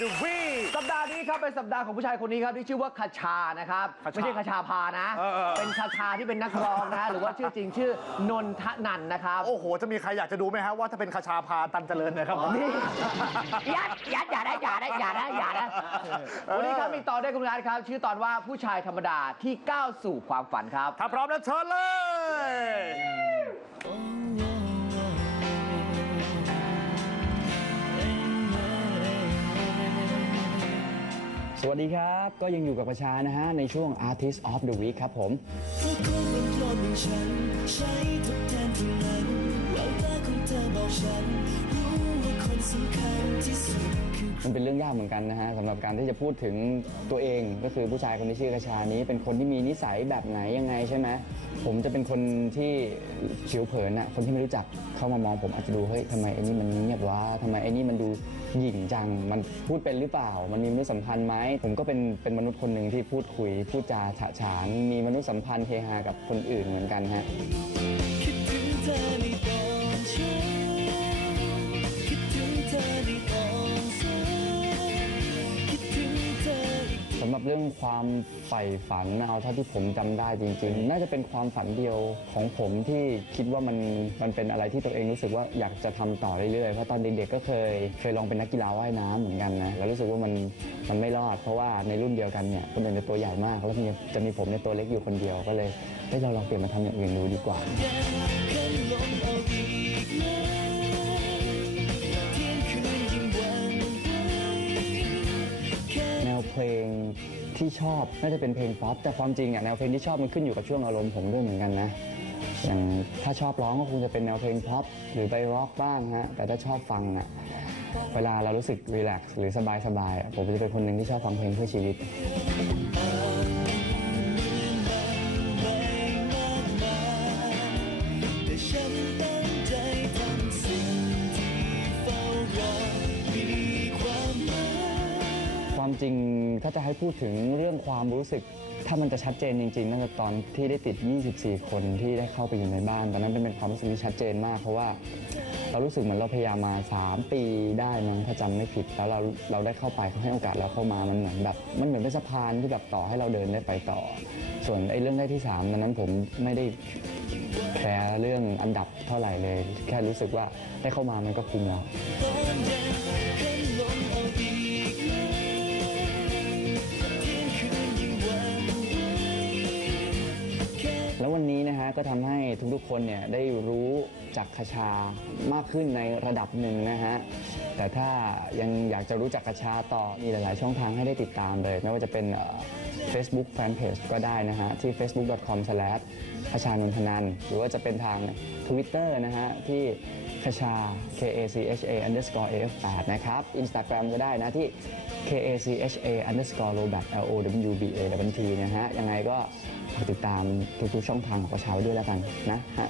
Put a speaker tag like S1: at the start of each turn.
S1: the week
S2: สัปดาห์นี้ครับเป็นสัปดาห์ของผู้ชายคนนี้ครับที่ชื่อว่าคาชานะครับ
S1: คาชา
S2: ไม่ใช่คาชาพานะ
S1: เออเออ
S2: เป็นคาชาที่เป็นนักร้องนะ หรือว่าชื่อจริงชื่อนนทนันนะครับ
S1: โอ้โห จะมีใครอยากจะดูไหมฮะว่าถ้าเป็นคชาพาตันเจริญนะครับผม
S2: นี่ยัดยัดอย่าได้อย่าได้อย่าได้อย่าได้วันนี้ครับมีตอนได้คุณงานครับ ชื่อตอนว่าผู้ชายธรรมดาที่ก้าวสู่ความฝันครับ
S1: ถ้าพร้อมแล้วเชิญเลย
S3: วัสดีครับ ก็ยังอยู่กับประชานะฮะ ในช่วง Artist of the Week ครับผม
S4: ฉันใช้ทดแทนที่นั้นแววตาของเธอบอกฉัน
S3: มันเป็นเรื่องยากเหมือนกันนะฮะสำหรับการที่จะพูดถึงตัวเอง ก็คือผู้ชายคนที่ชื่อกระชานี้ เป็นคนที่มีนิสัยแบบไหนยังไงใช่ไหมผมจะเป็นคนที่ผิวเผินอะคนที่ไม่รู้จักเข้ามามองผมอาจจะดูเฮ้ยทำไมไอ้นี่มันเงียบวะทำไมไอ้นี่มันดูหยิ่งจัง มันพูดเป็นหรือเปล่า มันมีมนุษยสัมพันธ์ไหมผมก็เป็นเป็นมนุษย์คนหนึ่งที่พูดคุยพูดจาฉะฉาน มีมนุษยสัมพันธ์เฮฮากับคนอื่นเหมือนกันฮะำหรับเรื่องความใฝ่ฝันเอาเท่าที่ผมจำได้จริง ๆ น่าจะเป็นความฝันเดียวของผมที่คิดว่ามันมันเป็นอะไรที่ตัวเองรู้สึกว่าอยากจะทำต่อเรื่อยๆเพราะตอนเด็กๆก็เคยเคยลองเป็นนักกีฬาว่ายน้ำเหมือนกันนะแล้วรู้สึกว่ามันมันไม่รอด เพราะว่าในรุ่นเดียวกันเนี่ยคนอื่นจะตัวใหญ่มาก แล้วมีจะมีผมในยตัวเล็กอยู่คนเดียวก็เลยได้ยเราลองเปลี่ยนมาทำอย่างอื่นดูดีกว่า
S4: ขึ้น เพ
S3: ลงที่ชอบน่าจะเป็นเพลงป๊อปแต่ความจริงอะแนวเพลงที่ชอบมันขึ้นอยู่กับช่วงอารมณ์ผมด้วยเหมือนกันนะอย่างถ้าชอบร้องก็คงจะเป็นแนวเพลงป๊อปหรือไปร็อกบ้างฮะแต่ถ้าชอบฟังอะเวลาเรารู้สึกรีแลกซ์หรือสบายสบายผมจะเป็นคนหนึ่งที่ชอบฟังเพลงเพื่อชีวิต
S4: ความ
S3: จริง ถ้าจะให้พูดถึงเรื่องความรู้สึก ถ้ามันจะชัดเจนจริงๆนั่นคือตอนที่ได้ติด 24 คนที่ได้เข้าไปอยู่ในบ้าน ตอนนั้นเป็นความรู้สึกที่ชัดเจนมาก เพราะว่าเรารู้สึกเหมือนเราพยายามมา 3 ปีได้มั้งถ้าจำไม่ผิด แล้วเราเราได้เข้าไปเขาให้โอกาสเราเข้ามามันเหมือนแบบมันเหมือนเป็นสะพานที่แบบต่อให้เราเดินได้ไปต่อ ส่วนไอ้เรื่องได้ที่3นั้นผมไม่ได้แคร์เรื่องอันดับเท่าไหร่เลย แค่รู้สึกว่าได้เข้ามามันก็คุ้มแล้ว
S4: ก็ทำ
S3: ให้ทุกๆคนเนี่ยได้รู้จักคชามากขึ้นในระดับหนึ่งนะฮะ แต่ถ้ายังอยากจะรู้จักคชาต่อมีหลายๆ ช่องทางให้ได้ติดตามเลย ไม่ว่าจะเป็นเอ่อ Facebook Fanpage ก็ได้นะฮะ ที่ facebook.com s l a s h คชานนทนันหรือว่าจะเป็นทาง Twitter นะฮะ ที่คชา K A C H A underscore A F 8นะครับ Instagram ก็ได้นะที่ K A C H A underscore Robat L O W B A W T นะฮะ ยังไงก็ ติดตามทุกๆช่องทางของกระเช้าด้วยแล้วกันนะฮะ